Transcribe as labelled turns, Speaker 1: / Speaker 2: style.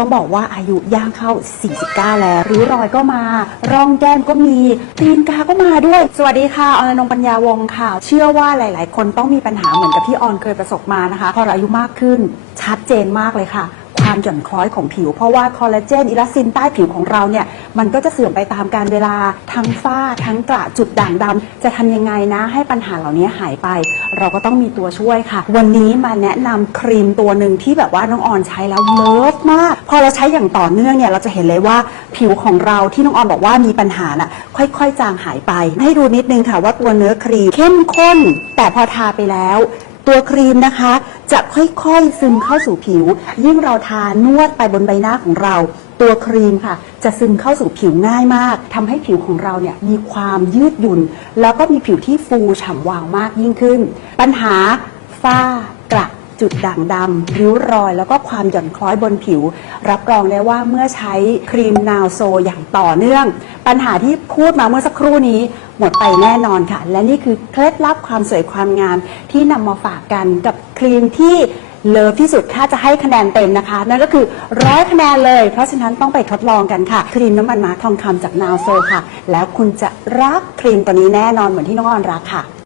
Speaker 1: ต้องบอกว่าอายุย่างเข้า 49 แล้ว ริ้วรอยก็มา ร่องแก้มก็มีตีนกาก็มาด้วย สวัสดีค่ะออนนงปัญญาวงศ์ค่ะ เชื่อว่าหลาย ๆ คนต้องมีปัญหาเหมือนกับที่ออนเคยประสบมานะคะ พอเราอายุมากขึ้นชัดเจนมากเลยค่ะ ความหย่อนคล้อยของผิว เพราะว่าคอลลาเจนอิลาสตินใต้ผิวของเราเนี่ยมันก็จะเสื่อมไปตามการเวลาทั้งฝ้าทั้งกระจุดด่างดำจะทำยังไงนะ ให้ปัญหาเหล่านี้หายไป เราก็ต้องมีตัวช่วยค่ะ วันนี้มาแนะนำครีมตัวหนึ่งที่แบบว่าน้องออนใช้แล้วเลิฟมาก พอเราใช้อย่างต่อเนื่องเนี่ยเราจะเห็นเลยว่าผิวของเราที่น้องออนบอกว่ามีปัญหาน่ะค่อยๆจางหายไป ให้ดูนิดนึงค่ะว่าตัวเนื้อครีมเข้มข้น แต่พอทาไปแล้ว ตัวครีมนะคะ จะค่อยๆซึมเข้าสู่ผิว ยิ่งเราทานวดไปบนใบหน้าของเรา ตัวครีมค่ะ จะซึมเข้าสู่ผิวง่ายมากทำให้ผิวของเราเนี่ยมีความยืดหยุ่น แล้วก็มีผิวที่ฟูฉ่ำวาวมากยิ่งขึ้น ปัญหาฝ้ากระจุดด่างดำริ้วรอย แล้วก็ความหย่อนคล้อยบนผิว รับรองได้ว่าเมื่อใช้ครีมนาวโซอย่างต่อเนื่อง ปัญหาที่พูดมาเมื่อสักครู่นี้หมดไปแน่นอนค่ะ และนี่คือเคล็ดลับความสวยความงามที่นำมาฝากกันกับครีมที่เลิฟที่สุดถ้าจะให้คะแนนเต็มนะคะ นั่นก็คือร้อยคะแนนเลย เพราะฉะนั้นต้องไปทดลองกันค่ะครีมน้ำมันม้าทองคำจากนาวโซค่ะ แล้วคุณจะรักครีมตัวนี้แน่นอนเหมือนที่น้องออนรักค่ะ